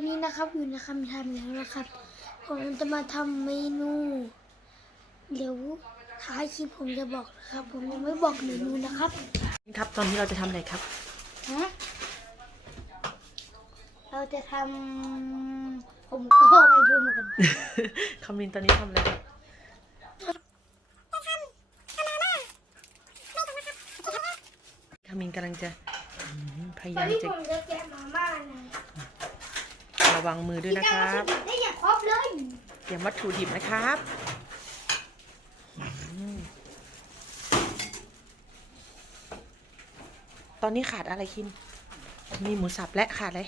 วันนี้นะครับอยู่ในคำทำแล้วนะครับผมจะมาทำเมนูเดี๋ยวท้ายคลิปผมจะบอกนะครับผมยังไม่บอกเมนูนะครับครับตอนนี้เราจะทำอะไรครับเราจะทำผมก็ไม่รู้เหมือนกันคำมินตอนนี้ทำอะไรครับคำมินกำลังจะพยายามจะผมจะแกะมาม่านะระวังมือด้วยนะครับได้อย่างครบเลยเตรียมวัตถุดิบนะครับตอนนี้ขาดอะไรคินมีหมูสับและขาดอะไร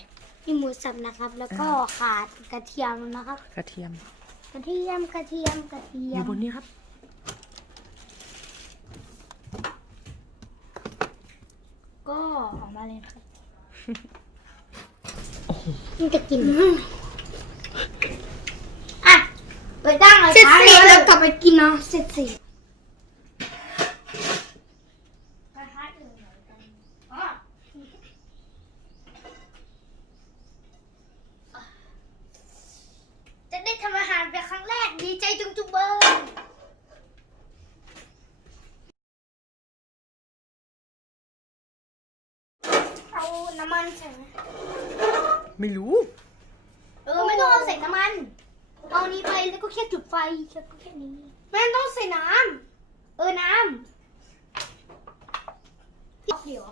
มีหมูสับนะครับแล้วก็ขาดกระเทียมนะครับกระเทียมอยู่บนนี้ครับก็ออกมาเลยครับมันจะกินอ่ะไปตั้งเลยครับเสร็จแล้วกลับไปกินเนาะเสร็จจะได้ทำอาหารเป็นครั้งแรกดีใจจุ๊บเบอร์เอาน้ำมันใส่ไหมไม่รู้ไม่ต้องเอาใส่น้ำมันเอานี้ไปแล้วก็แค่จุดไฟแค่นี้ไม่ต้องใส่น้ำน้ำเดี๋ยว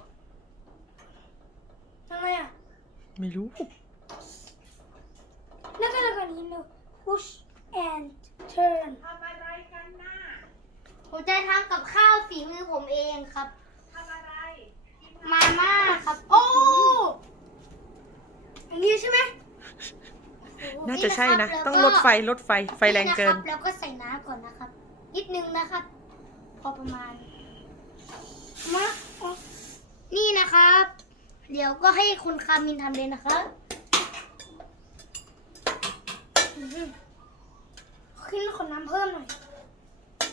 ทำไมอ่ะไม่รู้แล้วก็นี้เลย push and turn ทำอะไรกันน่ะผมจะทำกับข้าวฝีมือผมเองครับทำอะไรมาม่าครับโอ้อย่างนี้ใช่ไหมน่าจะใช่นะต้องลดไฟแรงเกินแล้วก็ใส่น้ำก่อนนะครับนิดนึงนะครับพอประมาณมานี่นะครับเดี๋ยวก็ให้คุณคามินทำเลยนะครับขึ้นขอน้ำเพิ่มหน่อย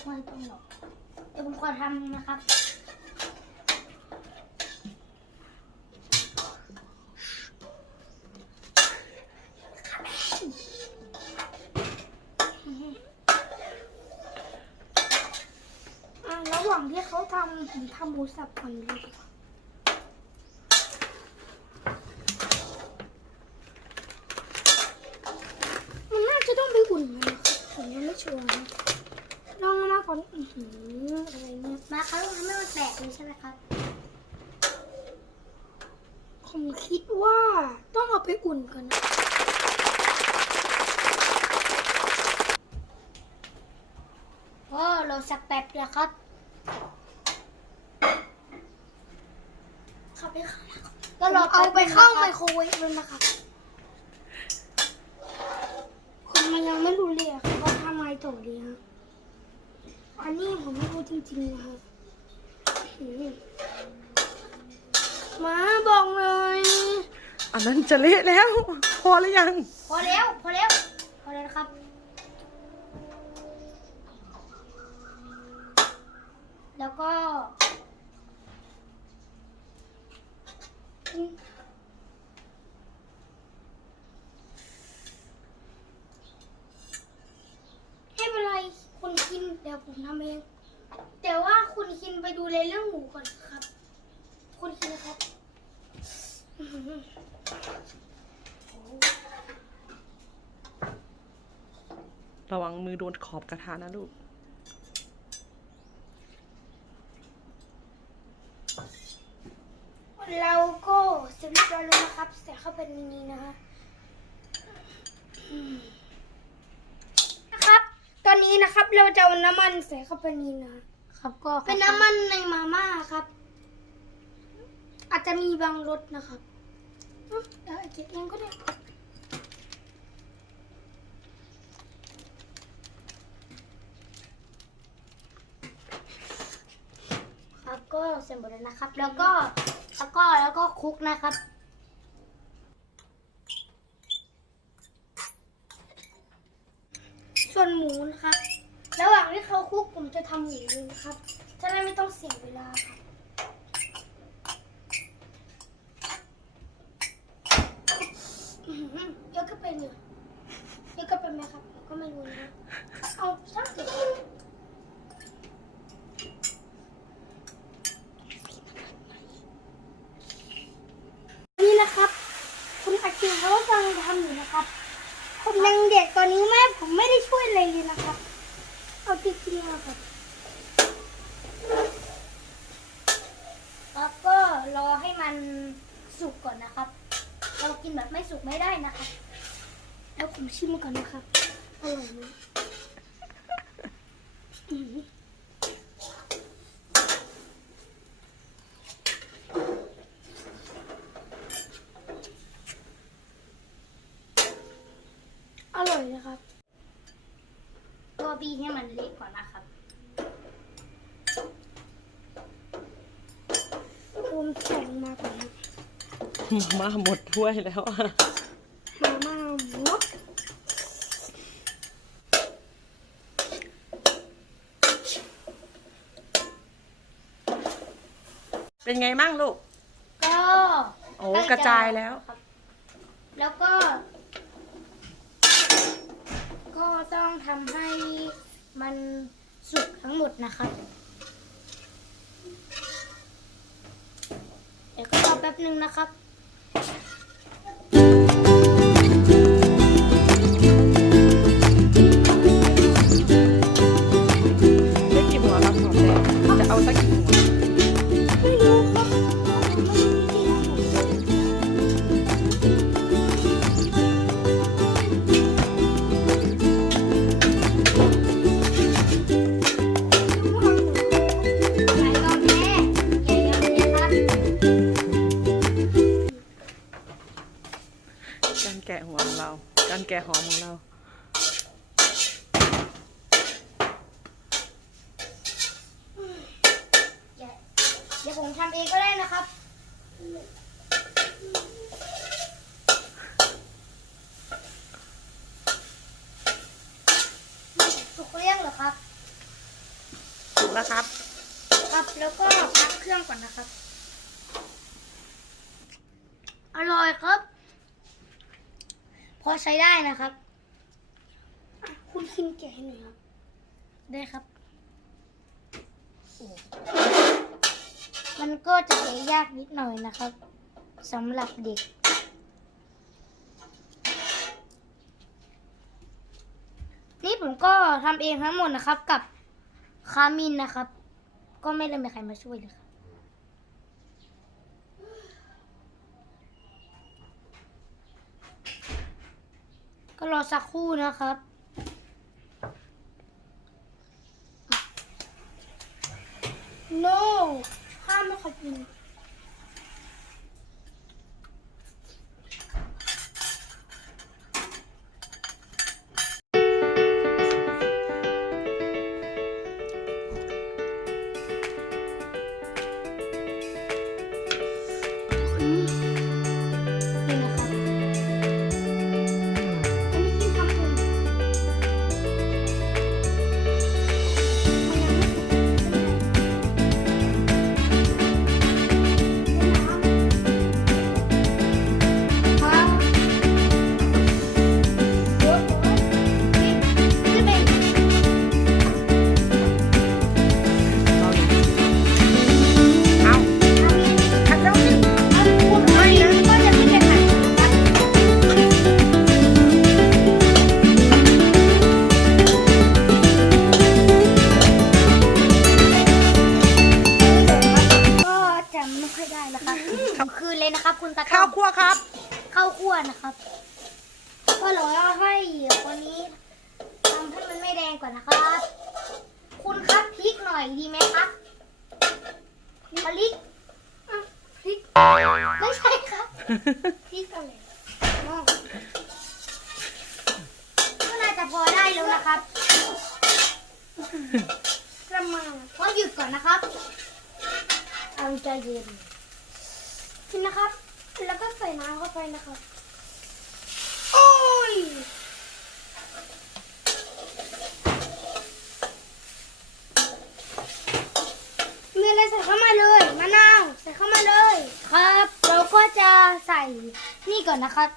ไม่ต้องหรอกเดี๋ยวผมขอทำนะครับระหว่างที่เขาทำผมทำหมูสับก่อนเลยดีกว่ามันน่าจะต้องไปอุ่นนะครับผมยังไม่ชัวร์นะลองมาก่อนอะไรเนี่ยมาเขาทำให้มันแตกเลยใช่ไหมครับผมคิดว่าต้องเอาไปอุ่นก่อนนะเราสักแป๊บเดียวครับก็เราเอาไปเข้าไมโครเวฟเลยนะครับคุณมันยังไม่รู้เลยครับว่าทำไงต่อดีฮะอันนี้ผมไม่รู้จริงๆนะครับมาบอกเลยอันนั้นจะเละแล้วพอหรือยังพอแล้วครับแล้วก็ให้เป็นไรคุณคินเดี๋ยวผมทำเองแต่ว่าคุณคินไปดูเรื่องหมูก่อนครับคุณคินนะครับระวังมือโดนขอบกระทะนะลูกเราก็เสร็จเรียบร้อยแล้วนะครับใส่เข้าไปในนี้นะครับตอนนี้นะครับเราจะเอาน้ำมันใส่เข้าไปนี้นะครับก็เป็นน้ำมันในมาม่าครับอาจจะมีบางรสนะครับเดี๋ยวเก็บเองก็ได้ครับก็เสร็จหมดแล้วนะครับแล้วก็คลุกนะครับส่วนหมูนะครับระหว่างที่เขาคลุกผมจะทำหมูเลยนะครับจะได้ไม่ต้องเสียเวลาครับเดี๋ยว เป็นเนี่ยนี่ก็เป็นไหมครับก็ไม่รู้นะเอาสักเดี๋ยวนี่นะครับคุณอาคิวเขากำลังทำอยู่นะครับผมยังเด็กตอนนี้แม่ผมไม่ได้ช่วยอะไรเลยนะครับเอาจริงๆนะครับแล้วก็รอให้มันสุกก่อนนะครับ เรากินแบบไม่สุกไม่ได้นะครับแล้วผมชิมก่อนนะครับอร่อยไหมอร่อยนะครับก็บี้ให้มันเละก่อนนะครับผมแข็งมาก่อนนะ มาหมดถ้วยแล้วอะ มาม่าหมด เป็นไงมั่งลูก ก็ โอ้กระจายแล้ว ครับแล้วก็ ก็ต้องทำให้มันสุกทั้งหมดนะครับเดี๋ยวก็รอแป๊บนึงนะครับ ได้กี่หัวครับหอมแดงจะเอาสักกี่หัว ไม่รู้ครับไม่รู้จริงๆนะผมอย่ายอมแพ้อย่ายอมแพ้ครับ การแกะหัวของเรา การแกะหอมของเรา เดี๋ยวผมทำเองก็ได้นะครับ สุกเรียงเหรอครับ ถูกแล้วครับ ครับ แล้วก็พักเครื่องก่อนนะครับ อร่อยครับ พอใช้ได้นะครับ คุณคิมแกะให้หน่อยครับ ได้ครับ มันก็จะแกะยากนิดหน่อยนะครับสำหรับเด็ก นี่ผมก็ทำเองทั้งหมดนะครับ กับคามินนะครับ ก็ไม่ได้มีใครมาช่วยเลยครับ ก็รอสักครู่นะครับ no ข้ามไม่ขอกินนี่นะครับอันนี้ที่ทำเองเอาขัดเจ้าสิไม่นะก็จำไม่ค่อยได้แล้วครับคืนเลยนะครับ คุณตา ข้าวคั่วครับ ข้าวคั่วนะครับ ก็รอให้คนนี้ทำให้มันไม่แดงก่อนนะครับ คุณครับพริกหน่อยดีไหมครับพริกพริกไม่ใช่ครับพริกอะไรก็น่าจะพอได้แล้วนะครับประมาณก็หยุดก่อนนะครับเอาใจเย็นกินนะครับ แล้วก็ใส่น้ำเข้าไปนะครับ โอ้ยมีอะไรใส่เข้ามาเลยมะนาวใส่เข้ามาเลย ครับ เราก็จะใส่นี่ก่อนนะครับ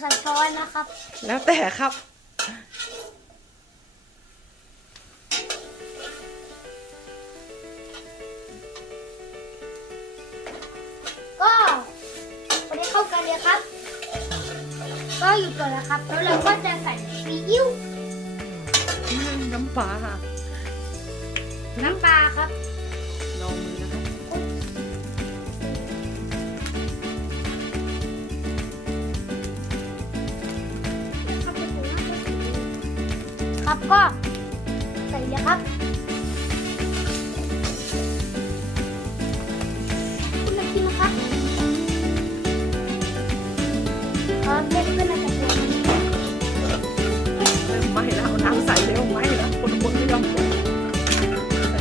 ใส่ช้อนนะครับ แล้วแต่ครับ ก็คนให้เข้ากันเลยครับ ก็หยุดก่อนนะครับ แล้วเราก็จะใส่ซีอิ๊ว น้ำปลา น้ำปลาครับ ลองมือนะครับ ครับก็ใส่เลยครับคุณมากินนะครับครับเล่นขึ้นมาจากตัว เริ่มไหม้แล้วเอาน้ำใส่เร็วไหม้แล้วคนไม่ยอมคนใส่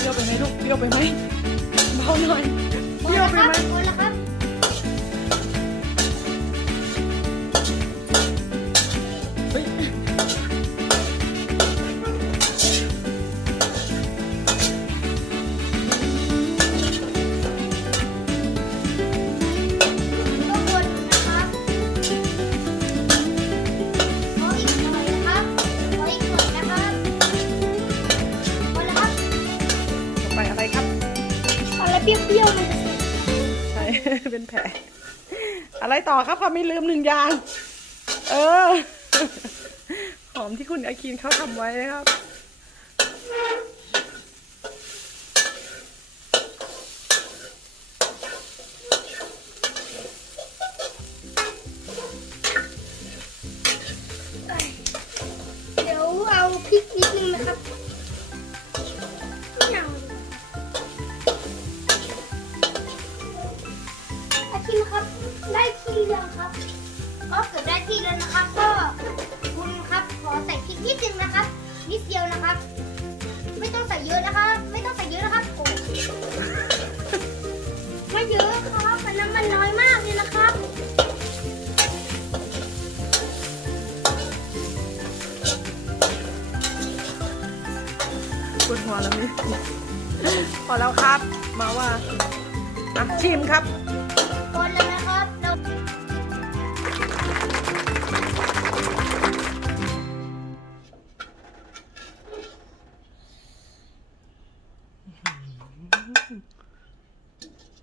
เปรี้ยวไปไหมลูกเปรี้ยวไปไหมเบาหน่อยเปรี้ยวไปไหม คนละครับ เฮ้ย ก็คนนะครับขออีกหน่อยนะครับขออีกหน่อยนะครับคนละครับ ต่อไปอะไรครับ อะไรเปรี้ยวๆมันจะ ใช่ เป็นแผลอะไรต่อครับค่ะไม่ลืมหนึ่งอย่าง เออ หอมที่คุณอาคินเขาทำไว้นะครับ เดี๋ยวเอาพริกนิดนึงนะครับไม่เอาอาคิมครับ ได้ที่แล้วครับก็เกือบได้ที่แล้วนะครับ ก็คุณครับขอใส่พริกนิดนึงนะครับ นิดเดียวนะครับ ไม่ต้องใส่เยอะนะครับ ไม่ต้องใส่เยอะนะครับโอ้ไม่เยอะครับแต่น้ำมันน้อยมากเลยนะครับ ปวดหัวแล้วนี่ พอแล้วครับ มาว่าอ่ะชิมครับ ก่อนเลยนะครับเรา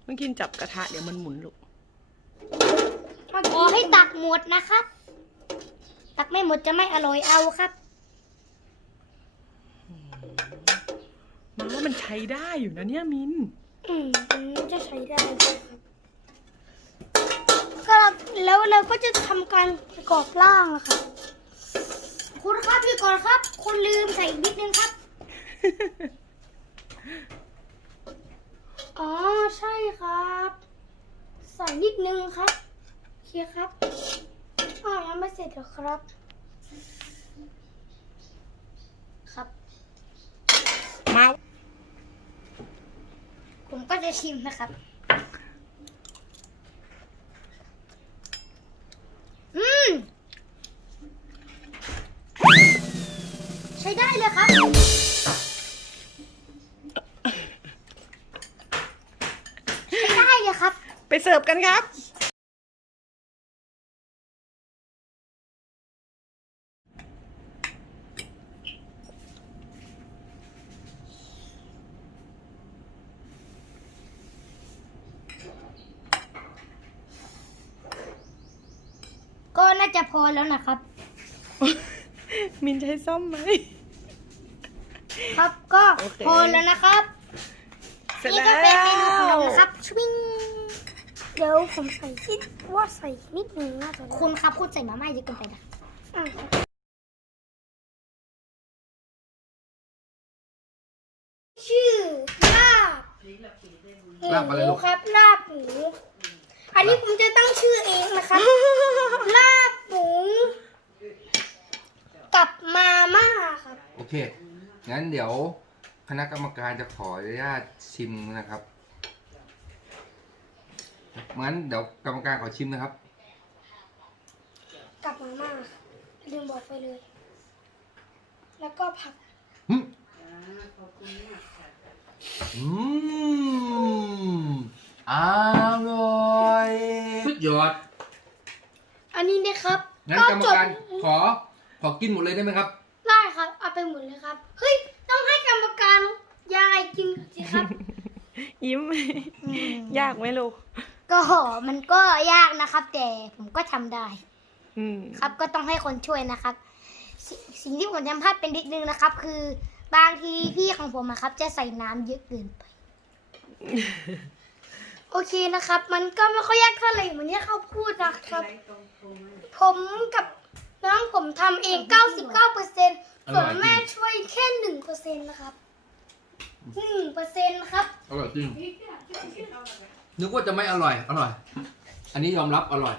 เมื่อกี้จับกระทะเดี๋ยวมันหมุนลูก ขอให้ตักหมดนะครับ ตักไม่หมดจะไม่อร่อยเอาครับ มาว่ามันใช้ได้อยู่นะเนี่ยมิน จะใช้ได้ครับก็แล้วเราก็จะทำการประกอบร่างอะครับคุณครับพี่ก่อนครับ คุณลืมใส่อีกนิดนึงครับ อ๋อใช่ครับ ใส่นิดนึงครับโอเคครับอ๋อยังไม่เสร็จหรอครับ ครับ มา ผมก็จะชิมนะครับ ใช้ได้เลยครับ ใช้ได้เลยครับ ไปเสิร์ฟกันครับ ก็น่าจะพอแล้วนะครับ มินใช้ซ่อมไหม ครับก็ โอเค พอแล้วนะครับ เสร็จ นี่ แล้ ก็เป็นเมนูของเรา ว นะครับชวิงเดี๋ยวผมใส่คิดว่าใส่นิดนึงน่าจะคุณครับคุณใส่มาม่าเยอะเกินไปนะชื่อลาบ ลาบอะไรลูก ครับลาบหมู อันนี้ผมจะตั้งชื่อเองนะครับ ลาบหมูกับมาม่าครับ โอเค งั้นเดี๋ยวคณะกรรมการจะขออนุญาตชิมนะครับ งั้นเดี๋ยวกรรมการขอชิมนะครับ กับมาม่าลืมบอกไปเลย แล้วก็ผัก อืม ขอบคุณมากค่ะ อร่อยสุดยอด อันนี้นะครับ งั้นกรรมการขอกินหมดเลยได้ไหมครับ ได้ครับ เอาไปหมดเลยครับ เฮ้ย ต้องให้กรรมการยายกินสิครับ ยิ้ม ยากไหมลูก ก็มันก็ยากนะครับ แต่ผมก็ทำได้ อืม ครับ ก็ต้องให้คนช่วยนะครับ สิ่งที่ผมทำพลาดเป็นนิดนึงนะครับ คือบางทีพี่ของผมอะครับ จะใส่น้ำเยอะเกินไป โอเคนะครับ มันก็ไม่ค่อยยากเท่าไหร่เหมือนที่เขาพูดนะครับ ไลฟ์ตรงๆ ผมกับน้องผมทำเอง 99%ส่วนแม่ช่วยแค่ 1%นะครับ 1%นะครับ อร่อยจริง นึกว่าจะไม่อร่อย อร่อย อันนี้ยอมรับอร่อย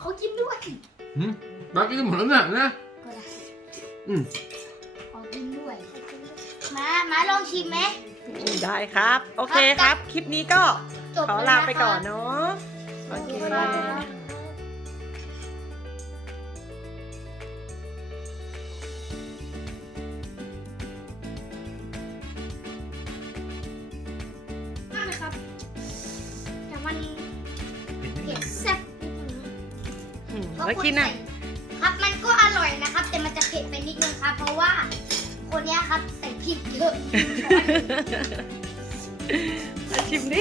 เขากินด้วย บางกินหมดแล้วเนี่ยนะ ก็ได้ อืม ขอกินด้วยมาลองชิมไหม ได้ครับ โอเคครับ คลิปนี้ก็ จบ ขอ แล้ว ลา นะคะ ไปก่อนเนาะ โอเค มากนะครับ แต่มันเผ็ดแซ่บนิดนึงนะ อืมแล้วกินอ่ะ ครับมันก็อร่อยนะครับ แต่มันจะเผ็ดไปนิดนึงครับ เพราะว่าคนเนี้ยครับใส่พริกเยอะ ชิมดิ